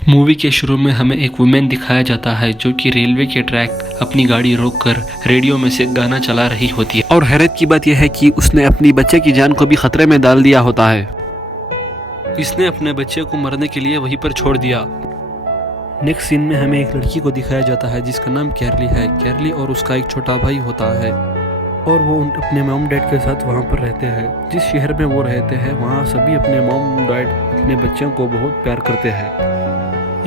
Movie के शुरू में हमें एक वुमेन दिखाया जाता है जो कि रेलवे के ट्रैक अपनी गाड़ी रोककर रेडियो में से गाना चला रही होती है। और हैरत की बात यह है कि उसने अपनी बच्चे की जान को भी खतरे में डाल दिया होता है। इसने अपने बच्चे को मरने के लिए वहीं पर छोड़ दिया। नेक्स्ट सीन में हमें एक लड़की को दिखाया जाता है जिसका नाम कैरली है। कैरली और उसका एक छोटा भाई होता है और वो अपने मॉम डैड के साथ वहाँ पर रहते हैं। जिस शहर में वो रहते हैं वहाँ सभी अपने मॉम डैड अपने बच्चों को बहुत प्यार करते हैं।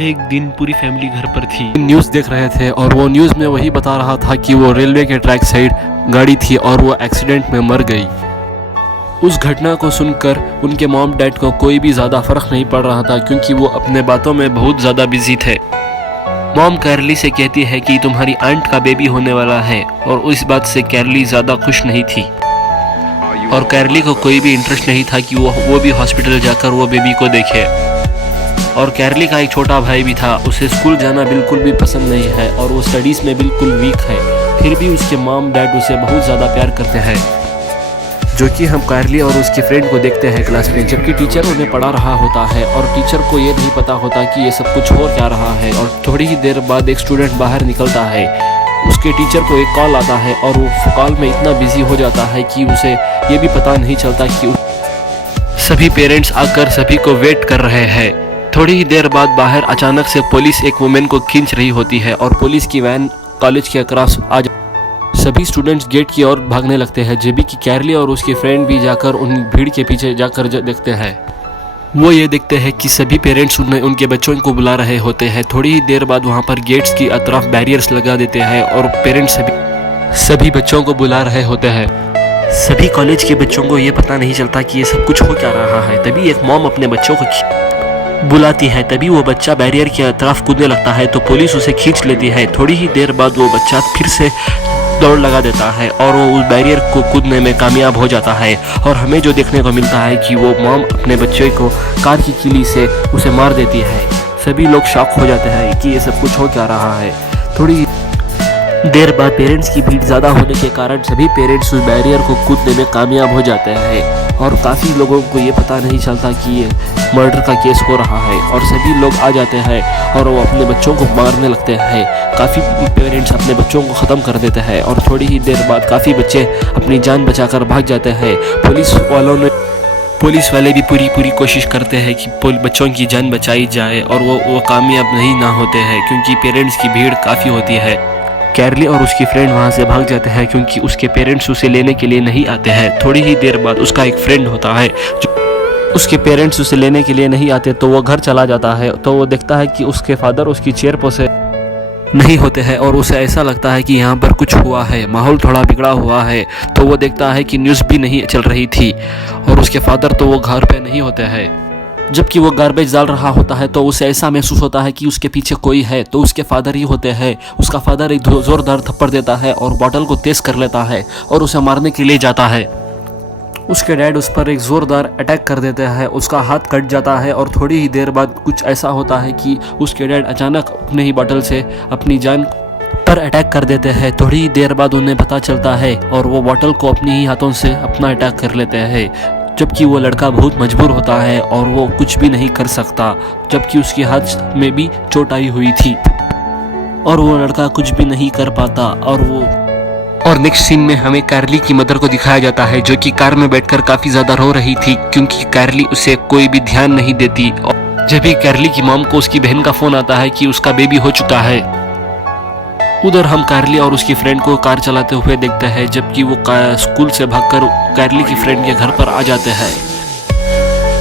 एक दिन पूरी फैमिली घर पर थी, न्यूज़ देख रहे थे और वो न्यूज़ में वही बता रहा था कि वो रेलवे के ट्रैक साइड गाड़ी थी और वो एक्सीडेंट में मर गई। उस घटना को सुनकर उनके मॉम डैड को कोई भी ज़्यादा फर्क नहीं पड़ रहा था क्योंकि वो अपने बातों में बहुत ज़्यादा बिजी थे। मॉम कैरली से कहती है कि तुम्हारी आंट का बेबी होने वाला है और इस बात से कैरली ज़्यादा खुश नहीं थी और कैरली को कोई भी इंटरेस्ट नहीं था कि वो भी हॉस्पिटल जाकर वो बेबी को देखे। और कैरली का एक छोटा भाई भी था, उसे स्कूल जाना बिल्कुल भी पसंद नहीं है और वो स्टडीज़ में बिल्कुल वीक है। फिर भी उसके मॉम डैड उसे बहुत ज़्यादा प्यार करते हैं, जो कि हम कैरली और उसके फ्रेंड को देखते हैं क्लास में। जबकि टीचर उन्हें पढ़ा रहा होता है और टीचर को ये नहीं पता होता कि ये सब कुछ हो क्या रहा है। और थोड़ी ही देर बाद एक स्टूडेंट बाहर निकलता है, उसके टीचर को एक कॉल आता है और वो कॉल में इतना बिजी हो जाता है कि उसे ये भी पता नहीं चलता कि सभी पेरेंट्स आकर सभी को वेट कर रहे हैं। थोड़ी ही देर बाद बाहर अचानक से पुलिस एक वुमेन को खींच रही होती है और पुलिस की वैन कॉलेज के अक्रॉस आ सभी स्टूडेंट्स गेट की ओर भागने लगते हैं। जबकि कि कैरली और उसके फ्रेंड भी जाकर उन भीड़ के पीछे जाकर देखते हैं। वो ये देखते हैं कि सभी पेरेंट्स उनके बच्चों को बुला रहे होते हैं। थोड़ी ही देर बाद वहाँ पर गेट्स की अतरफ बैरियर्स लगा देते हैं और पेरेंट्स सभी बच्चों को बुला रहे होते हैं। सभी कॉलेज के बच्चों को ये पता नहीं चलता कि ये सब कुछ हो क्या रहा है। तभी एक मॉम अपने बच्चों को बुलाती है। तभी वो बच्चा बैरियर की तरफ कूदने लगता है तो पुलिस उसे खींच लेती है। थोड़ी ही देर बाद वो बच्चा फिर से दौड़ लगा देता है और वो उस बैरियर को कूदने में कामयाब हो जाता है। और हमें जो देखने को मिलता है कि वो मॉम अपने बच्चे को कार की किली से उसे मार देती है। सभी लोग शॉक हो जाते हैं कि ये सब कुछ हो क्या रहा है। थोड़ी देर बाद पेरेंट्स की भीड़ ज़्यादा होने के कारण सभी पेरेंट्स उस बैरियर को कूदने में कामयाब हो जाते हैं और काफ़ी लोगों को ये पता नहीं चलता कि ये मर्डर का केस हो रहा है। और सभी लोग आ जाते हैं और वो अपने बच्चों को मारने लगते हैं। काफ़ी पेरेंट्स अपने बच्चों को ख़त्म कर देते हैं और थोड़ी ही देर बाद काफ़ी बच्चे अपनी जान बचाकर भाग जाते हैं। पुलिस वाले भी पूरी कोशिश करते हैं कि बच्चों की जान बचाई जाए और वो कामयाब नहीं ना होते हैं क्योंकि पेरेंट्स की भीड़ काफ़ी होती है। कैरली और उसकी फ्रेंड वहाँ से भाग जाते हैं क्योंकि उसके पेरेंट्स उसे लेने के लिए नहीं आते हैं। थोड़ी ही देर बाद उसका एक फ्रेंड होता है जो उसके पेरेंट्स उसे लेने के लिए नहीं आते तो वो घर चला जाता है। तो वो देखता है कि उसके फादर उसकी चेयर पर से नहीं होते हैं और उसे ऐसा लगता है कि यहाँ पर कुछ हुआ है, माहौल थोड़ा बिगड़ा हुआ है। तो वो देखता है कि न्यूज़ भी नहीं चल रही थी और उसके फादर तो वो घर पे नहीं होते हैं। जबकि वो गार्बेज डाल रहा होता है तो उसे ऐसा महसूस होता है कि उसके पीछे कोई है, तो उसके फादर ही होते हैं। उसका फादर एक जोरदार थप्पड़ देता है और बॉटल को तेज कर लेता है और उसे मारने के लिए जाता है। उसके डैड उस पर एक जोरदार अटैक कर देते हैं, उसका हाथ कट जाता है और थोड़ी ही देर बाद कुछ ऐसा होता है कि उसके डैड अचानक अपने ही बॉटल से अपनी जान पर अटैक कर देते हैं। थोड़ी ही देर बाद उन्हें पता चलता है और वो बॉटल को अपनी ही हाथों से अपना अटैक कर लेते हैं। जबकि वो लड़का बहुत मजबूर होता है और वो कुछ भी नहीं कर सकता, जबकि उसके हाथ में भी चोट आई हुई थी और वो लड़का कुछ भी नहीं कर पाता। और नेक्स्ट सीन में हमें कैरली की मदर को दिखाया जाता है जो कि कार में बैठकर काफ़ी ज़्यादा रो रही थी क्योंकि कैरली उसे कोई भी ध्यान नहीं देती। और जब भी कैरली की मॉम को उसकी बहन का फ़ोन आता है कि उसका बेबी हो चुका है, उधर हम कैरली और उसकी फ्रेंड को कार चलाते हुए देखते हैं। जबकि वो स्कूल से भागकर कैरली की फ्रेंड के घर पर आ जाते हैं।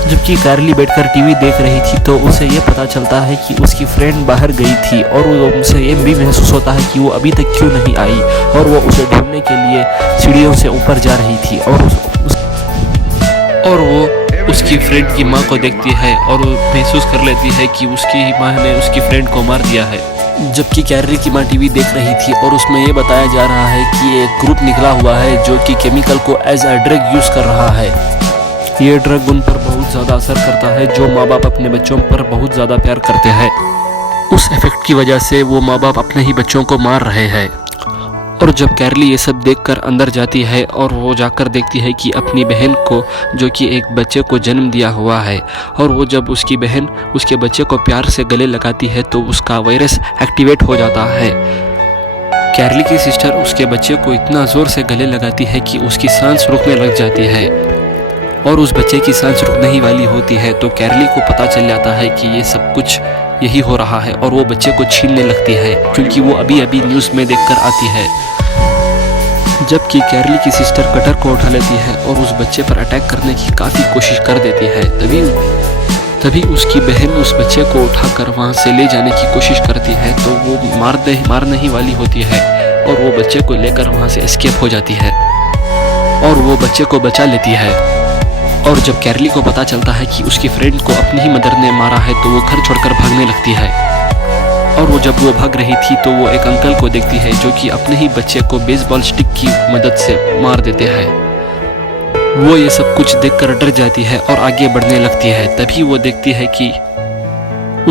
जबकि कैरली बैठकर टीवी देख रही थी तो उसे ये पता चलता है कि उसकी फ्रेंड बाहर गई थी और उसे ये भी महसूस होता है कि वो अभी तक क्यों नहीं आई और वो उसे ढूंढने के लिए सीढ़ियों से ऊपर जा रही थी। और वो उसकी फ्रेंड की माँ को देखती है और वो महसूस कर लेती है कि उसकी माँ ने उसकी फ्रेंड को मार दिया है। जबकि कैरली की माँ टीवी देख रही थी और उसमें ये बताया जा रहा है कि एक ग्रुप निकला हुआ है जो कि केमिकल को एज अ ड्रग यूज़ कर रहा है। ये ड्रग उन पर बहुत ज़्यादा असर करता है जो माँ बाप अपने बच्चों पर बहुत ज़्यादा प्यार करते हैं। उस इफेक्ट की वजह से वो माँ बाप अपने ही बच्चों को मार रहे हैं। और जब कैरली ये सब देखकर अंदर जाती है और वो जाकर देखती है कि अपनी बहन को, जो कि एक बच्चे को जन्म दिया हुआ है, और वो जब उसकी बहन उसके बच्चे को प्यार से गले लगाती है तो उसका वायरस एक्टिवेट हो जाता है। कैरली की सिस्टर उसके बच्चे को इतना ज़ोर से गले लगाती है कि उसकी सांस रुकने लग जाती है और उस बच्चे की सांस रुकने ही वाली होती है। तो कैरली को पता चल जाता है कि ये सब कुछ यही हो रहा है और वो बच्चे को छीनने लगती है, क्योंकि वो अभी अभी न्यूज़ में देखकर आती है। जबकि कैरली की सिस्टर कटर को उठा लेती है और उस बच्चे पर अटैक करने की काफ़ी कोशिश कर देती है। तभी उसकी बहन उस बच्चे को उठाकर वहाँ से ले जाने की कोशिश करती है, तो वो मारने ही वाली होती है और वो बच्चे को लेकर वहाँ से एस्केप हो जाती है और वो बच्चे को बचा लेती है। और जब कैरली को पता चलता है कि उसकी फ्रेंड को अपनी ही मदर ने मारा है तो वो घर छोड़कर भागने लगती है। और वो जब वो भाग रही थी तो वो एक अंकल को देखती है जो कि अपने ही बच्चे को बेसबॉल स्टिक की मदद से मार देते हैं। वो ये सब कुछ देखकर डर जाती है और आगे बढ़ने लगती है। तभी वो देखती है कि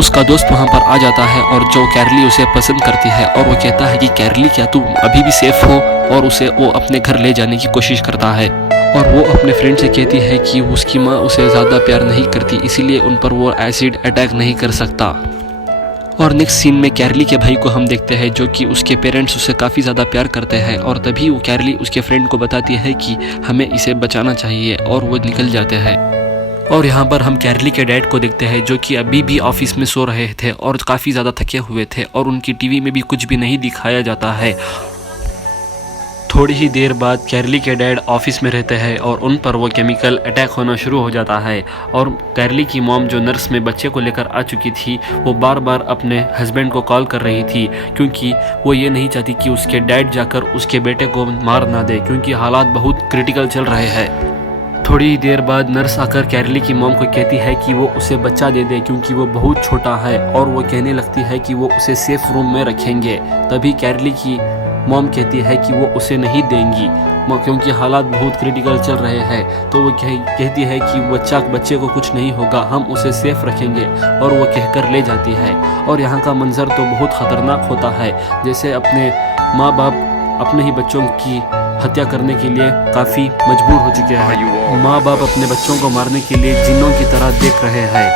उसका दोस्त वहाँ पर आ जाता है और जो कैरली उसे पसंद करती है, और वो कहता है कि कैरली क्या तुम अभी भी सेफ हो, और उसे वो अपने घर ले जाने की कोशिश करता है। और वो अपने फ्रेंड से कहती है कि उसकी माँ उसे ज़्यादा प्यार नहीं करती, इसीलिए उन पर वो एसिड अटैक नहीं कर सकता। और नेक्स्ट सीन में कैरली के भाई को हम देखते हैं जो कि उसके पेरेंट्स उसे काफ़ी ज़्यादा प्यार करते हैं, और तभी वो कैरली उसके फ्रेंड को बताती है कि हमें इसे बचाना चाहिए, और वो निकल जाते हैं। और यहाँ पर हम कैरली के डैड को देखते हैं जो कि अभी भी ऑफिस में सो रहे थे और काफ़ी ज़्यादा थके हुए थे, और उनकी टीवी में भी कुछ भी नहीं दिखाया जाता है। थोड़ी ही देर बाद कैरली के डैड ऑफिस में रहते हैं और उन पर वो केमिकल अटैक होना शुरू हो जाता है। और कैरली की मॉम जो नर्स में बच्चे को लेकर आ चुकी थी, वो बार बार अपने हस्बैंड को कॉल कर रही थी, क्योंकि वो ये नहीं चाहती कि उसके डैड जाकर उसके बेटे को मार ना दे, क्योंकि हालात बहुत क्रिटिकल चल रहे हैं। थोड़ी ही देर बाद नर्स आकर कैरली की मॉम को कहती है कि वो उसे बच्चा दे दे, क्योंकि वो बहुत छोटा है, और वो कहने लगती है कि वो उसे सेफ रूम में रखेंगे। तभी कैरली की मॉम कहती है कि वो उसे नहीं देंगी, क्योंकि हालात बहुत क्रिटिकल चल रहे हैं। तो वो कहती है कि बच्चे को कुछ नहीं होगा, हम उसे सेफ रखेंगे, और वो कहकर ले जाती है। और यहाँ का मंजर तो बहुत ख़तरनाक होता है, जैसे अपने माँ बाप अपने ही बच्चों की हत्या करने के लिए काफ़ी मजबूर हो चुके हैं। माँ बाप अपने बच्चों को मारने के लिए जिन्नों की तरह देख रहे हैं।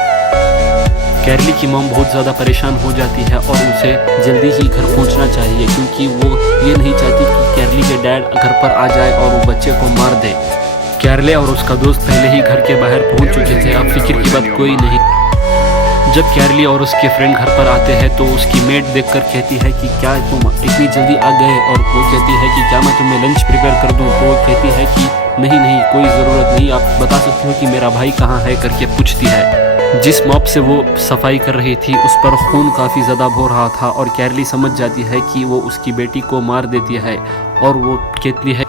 कैरली की मॉम बहुत ज़्यादा परेशान हो जाती है और उसे जल्दी ही घर पहुंचना चाहिए, क्योंकि वो ये नहीं चाहती कि कैरली के डैड घर पर आ जाए और वो बच्चे को मार दे। कैरले और उसका दोस्त पहले ही घर के बाहर पहुंच चुके थे, अब फिक्र की बात कोई नहीं। जब कैरली और उसके फ्रेंड घर पर आते हैं तो उसकी मेड देखकर कहती है कि क्या तुम इतनी जल्दी आ गए, और वो कहती है कि क्या मैं तुम्हें लंच प्रिपेयर कर दूँ। तो वो कहती है कि नहीं कोई ज़रूरत नहीं, आप बता सकते हो कि मेरा भाई कहाँ है करके पूछती है। जिस मॉप से वो सफाई कर रही थी उस पर खून काफ़ी ज़्यादा बह रहा था, और कैरली समझ जाती है कि वो उसकी बेटी को मार देती है, और वो कहती है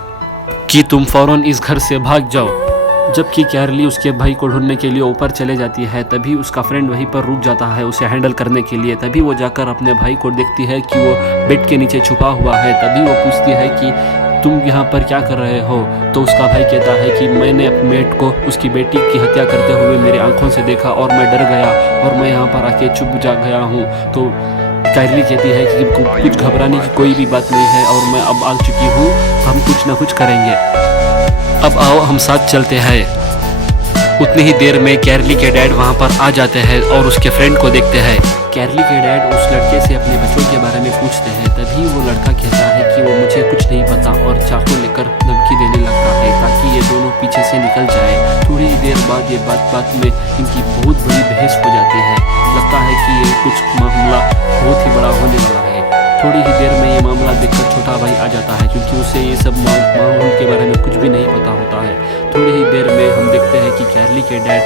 कि तुम फ़ौरन इस घर से भाग जाओ। जबकि कैरली उसके भाई को ढूंढने के लिए ऊपर चले जाती है, तभी उसका फ्रेंड वहीं पर रुक जाता है उसे हैंडल करने के लिए। तभी वो जाकर अपने भाई को देखती है कि वो बेड के नीचे छुपा हुआ है। तभी वो पूछती है कि तुम यहाँ पर क्या कर रहे हो। तो उसका भाई कहता है कि मैंने अपने मेट को उसकी बेटी की हत्या करते हुए मेरी आंखों से देखा और मैं डर गया और मैं यहाँ पर आके चुप जा गया हूँ। तो कैरली कहती है कि कुछ घबराने की कोई भी बात नहीं है और मैं अब आ चुकी हूँ, हम कुछ ना कुछ करेंगे, अब आओ हम साथ चलते हैं। उतनी ही देर में कैरली के डैड वहाँ पर आ जाते हैं और उसके फ्रेंड को देखते हैं। कैरली के डैड उस लड़के से अपने बच्चों के बारे में पूछते हैं। तभी वो लड़का कहता है कि वो मुझे कुछ नहीं पता और चाकू लेकर धमकी देने लगता है ताकि ये दोनों पीछे से निकल जाए। थोड़ी ही देर बाद ये बात में इनकी बहुत बड़ी बहस हो जाती है। लगता है कि ये कुछ मामला बहुत ही बड़ा होने वाला है। थोड़ी ही देर में ये मामला देखकर छोटा भाई आ जाता है, क्योंकि उसे ये सब माहौल के बारे में कुछ भी नहीं पता होता है। थोड़ी ही देर में हम देखते हैं कि कैरली के डैड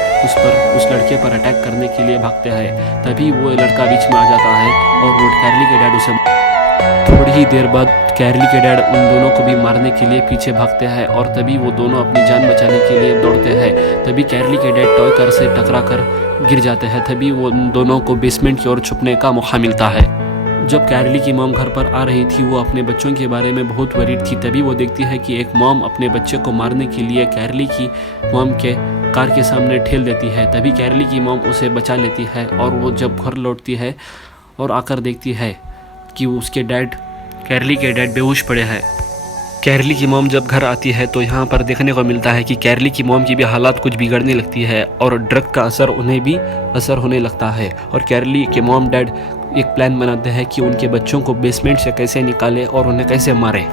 उस लड़के पर अटैक करने के लिए भागते हैं। तभी वो लड़का बीच में आ जाता है और वो कैरली के डैड उसे थोड़ी ही देर बाद कैरली के डैड उन दोनों को भी मारने के लिए पीछे भागते हैं और तभी वो दोनों अपनी जान बचाने के लिए दौड़ते हैं। तभी कैरली के डैड टॉय कार से टकरा कर गिर जाते हैं। तभी वो उन दोनों को बेसमेंट की ओर छुपने का मौका मिलता है। जब कैरली की मॉम घर पर आ रही थी वो अपने बच्चों के बारे में बहुत वरीड थी। तभी वो देखती है कि एक मॉम अपने बच्चे को मारने के लिए कैरली की मॉम के कार के सामने ठेल देती है। तभी कैरली की मॉम उसे बचा लेती है और वो जब घर लौटती है और आकर देखती है कि उसके डैड कैरली के डैड बेहोश पड़े हैं। कैरली की मॉम जब घर आती है तो यहाँ पर देखने को मिलता है कि कैरली की मॉम की भी हालात कुछ बिगड़ने लगती है और ड्रग का असर उन्हें भी असर होने लगता है। और कैरली के मॉम डैड एक प्लान बनाते हैं कि उनके बच्चों को बेसमेंट से कैसे निकाले और उन्हें कैसे मारे।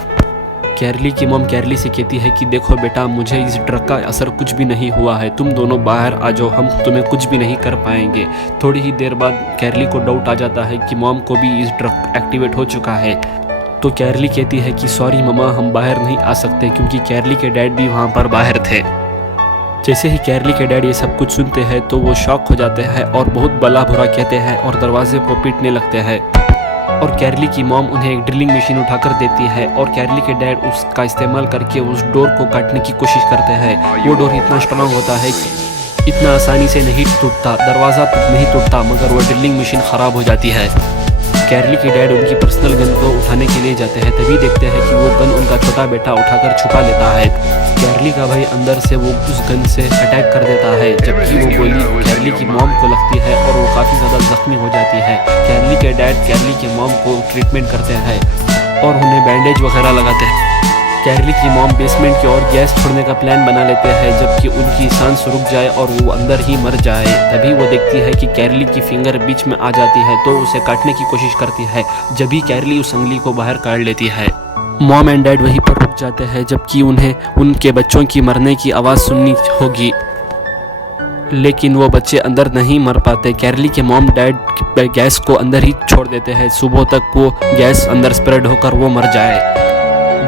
कैरली की मॉम कैरली से कहती है कि देखो बेटा, मुझे इस ड्रग का असर कुछ भी नहीं हुआ है, तुम दोनों बाहर आ जाओ, हम तुम्हें कुछ भी नहीं कर पाएंगे। थोड़ी ही देर बाद कैरली को डाउट आ जाता है कि मॉम को भी इस ड्रग एक्टिवेट हो चुका है। तो कैरली कहती है कि सॉरी ममा, हम बाहर नहीं आ सकते, क्योंकि कैरली के डैड भी वहाँ पर बाहर थे। जैसे ही कैरली के डैड ये सब कुछ सुनते हैं तो वो शॉक हो जाते हैं और बहुत भला बुरा कहते हैं और दरवाजे को पीटने लगते हैं। और कैरली की मॉम उन्हें एक ड्रिलिंग मशीन उठाकर देती है और कैरली के डैड उसका इस्तेमाल करके उस डोर को काटने की कोशिश करते हैं। वो डोर इतना स्ट्रांग होता है कि इतना आसानी से नहीं टूटता, दरवाज़ा नहीं टूटता, मगर वो ड्रिलिंग मशीन ख़राब हो जाती है। कैरली के डैड उनकी पर्सनल गन को उठाने के लिए जाते हैं, तभी देखते हैं कि वो गन उनका छोटा बेटा उठाकर छुपा लेता है। कैरली का भाई अंदर से वो उस गन से अटैक कर देता है, जबकि वो गोली कैरली की मॉम को लगती है और वो काफ़ी ज़्यादा जख्मी हो जाती है। कैरली के डैड कैरली की मॉम को ट्रीटमेंट करते हैं और उन्हें बैंडेज वगैरह लगाते हैं। कैरली की मॉम बेसमेंट की ओर गैस छोड़ने का प्लान बना लेते हैं, जबकि उनकी सांस रुक जाए और वो अंदर ही मर जाए। तभी वो देखती है कि कैरली की फिंगर बीच में आ जाती है, तो उसे काटने की कोशिश करती है। जब भी कैरली उस उंगली को बाहर काट लेती है, मॉम एंड डैड वहीं पर रुक जाते हैं, जबकि उन्हें उनके बच्चों की मरने की आवाज़ सुननी होगी, लेकिन वो बच्चे अंदर नहीं मर पाते। कैरली के मॉम डैड गैस को अंदर ही छोड़ देते हैं, सुबह तक वो गैस अंदर स्प्रेड होकर वो मर जाए।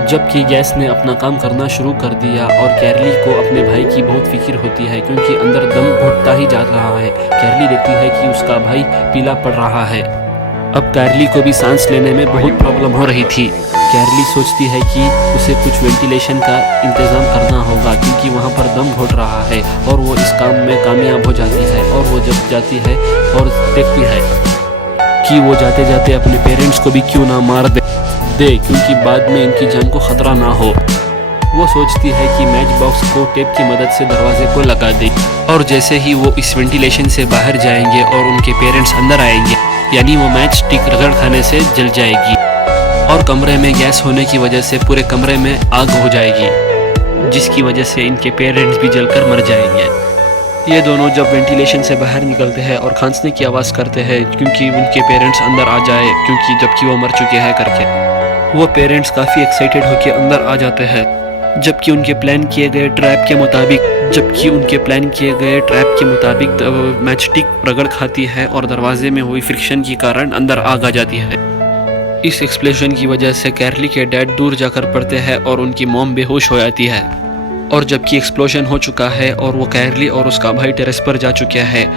जबकि गैस ने अपना काम करना शुरू कर दिया और कैरली को अपने भाई की बहुत फिक्र होती है, क्योंकि अंदर दम घुटता ही जा रहा है। कैरली देखती है कि उसका भाई पीला पड़ रहा है। अब कैरली को भी सांस लेने में बहुत प्रॉब्लम हो रही थी। कैरली सोचती है कि उसे कुछ वेंटिलेशन का इंतज़ाम करना होगा, क्योंकि वहाँ पर दम घुट रहा है, और वो इस काम में कामयाब हो जाती है। और वो जब जाती है और देखती है कि वो जाते जाते अपने पेरेंट्स को भी क्यों ना मार दे, क्योंकि बाद में इनकी जान को खतरा ना हो। वो सोचती है कि मैच बॉक्स को टेप की मदद से दरवाजे को लगा दे, और जैसे ही वो इस वेंटिलेशन से बाहर जाएंगे और उनके पेरेंट्स अंदर आएंगे, यानी वो मैच स्टिक रगड़ खाने से जल जाएगी और कमरे में गैस होने की वजह से पूरे कमरे में आग हो जाएगी, जिसकी वजह से इनके पेरेंट्स भी जलकर मर जाएंगे। ये दोनों जब वेंटिलेशन से बाहर निकलते हैं और खांसने की आवाज़ करते हैं, क्योंकि उनके पेरेंट्स अंदर आ जाए, क्योंकि जबकि वो मर चुके हैं करके वो पेरेंट्स काफ़ी एक्साइटेड होकर अंदर आ जाते हैं। जबकि उनके प्लान किए गए ट्रैप के मुताबिक मैच स्टिक रगड़ खाती है और दरवाजे में हुई फ्रिक्शन के कारण अंदर आग आ जाती है। इस एक्सप्लोजन की वजह से कैरली के डैड दूर जाकर पड़ते हैं और उनकी मॉम बेहोश हो जाती है। और जबकि एक्सप्लोजन हो चुका है और वो कैरली और उसका भाई टेरेस पर जा चुके हैं,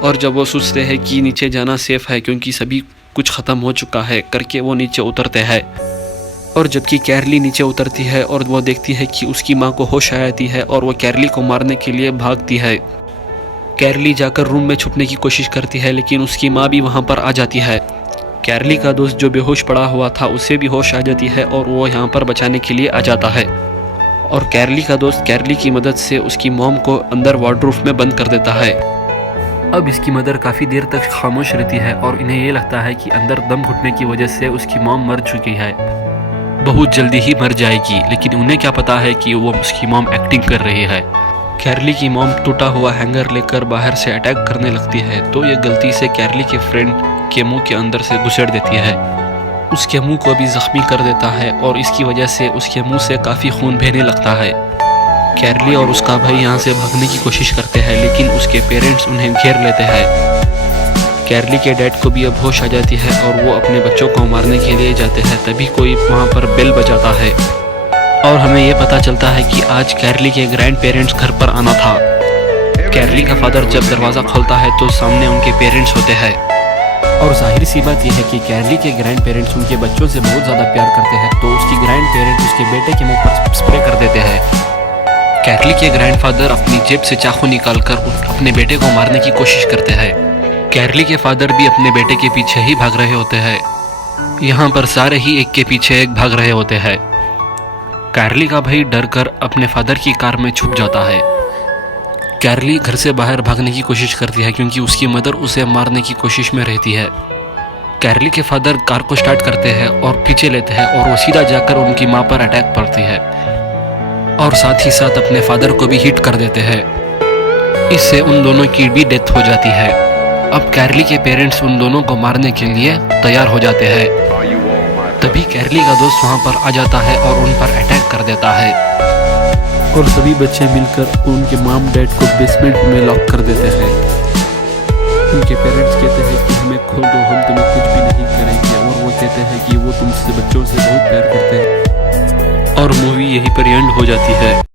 और जब वो सोचते हैं कि नीचे जाना सेफ है क्योंकि सभी कुछ ख़त्म हो चुका है करके वो नीचे उतरते हैं। और जबकि कैरली नीचे उतरती है और वो देखती है कि उसकी माँ को होश आ जाती है और वो कैरली को मारने के लिए भागती है। कैरली जाकर रूम में छुपने की कोशिश करती है, लेकिन उसकी माँ भी वहाँ पर आ जाती है। कैरली का दोस्त जो बेहोश पड़ा हुआ था उसे भी होश आ जाती है और वो यहाँ पर बचाने के लिए आ जाता है। और कैरली का दोस्त कैरली की मदद से उसकी मॉम को अंदर वार्डरूफ में बंद कर देता है। अब इसकी मदर काफ़ी देर तक खामोश रहती है और इन्हें ये लगता है कि अंदर दम घुटने की वजह से उसकी मॉम मर चुकी है, बहुत जल्दी ही मर जाएगी। लेकिन उन्हें क्या पता है कि वो उसकी मॉम एक्टिंग कर रही है। कैरली की मॉम टूटा हुआ हैंगर लेकर बाहर से अटैक करने लगती है, तो ये गलती से कैरली के फ्रेंड के मुंह के अंदर से घुसेड़ देती है। उसके मुंह को भी जख्मी कर देता है और इसकी वजह से उसके मुंह से काफ़ी खून बहने लगता है। कैरली और उसका भाई यहाँ से भागने की कोशिश करते हैं, लेकिन उसके पेरेंट्स उन्हें घेर लेते हैं। कैरली के डैड को भी अब होश आ जाती है और वो अपने बच्चों को मारने के लिए जाते हैं। तभी कोई वहाँ पर बेल बजाता है और हमें ये पता चलता है कि आज कैरली के ग्रैंड पेरेंट्स घर पर आना था। कैरली का फादर जब दरवाज़ा खोलता है तो सामने उनके पेरेंट्स होते हैं, और जाहिर सी बात यह है कि कैरली के ग्रैंड पेरेंट्स उनके बच्चों से बहुत ज़्यादा प्यार करते हैं, तो उसकी ग्रैंड पेरेंट्स उसके बेटे के मुंह पर स्प्रे कर देते हैं। कैरली के ग्रैंडफादर अपनी जेब से चाकू निकालकर अपने बेटे को मारने की कोशिश करते हैं। कैरली के फादर भी अपने बेटे के पीछे ही भाग रहे होते हैं। यहाँ पर सारे ही एक के पीछे एक भाग रहे होते हैं। कैरली का भाई डर कर अपने फादर की कार में छुप जाता है। कैरली घर से बाहर भागने की कोशिश करती है क्योंकि उसकी मदर उसे मारने की कोशिश में रहती है। कैरली के फादर कार को स्टार्ट करते हैं और पीछे लेते हैं और वो सीधा जाकर उनकी माँ पर अटैक करती है और साथ ही साथ अपने फादर को भी हिट कर देते हैं। इससे उन दोनों की भी डेथ हो जाती है। अब कैरली के पेरेंट्स उन दोनों को मारने के लिए तैयार हो जाते हैं। तभी कैरली का दोस्त वहाँ पर आ जाता है और उन पर अटैक कर देता है और सभी बच्चे मिलकर उनके मॉम डैड को बेसमेंट में लॉक कर देते हैं। उनके पेरेंट्स कहते हैं कि हमें खोल दो, हम तुम्हें कुछ भी नहीं करेंगे, और वो कहते हैं कि वो तुमसे बच्चों से बहुत प्यार करते हैं। और मूवी यहीं पर एंड हो जाती है।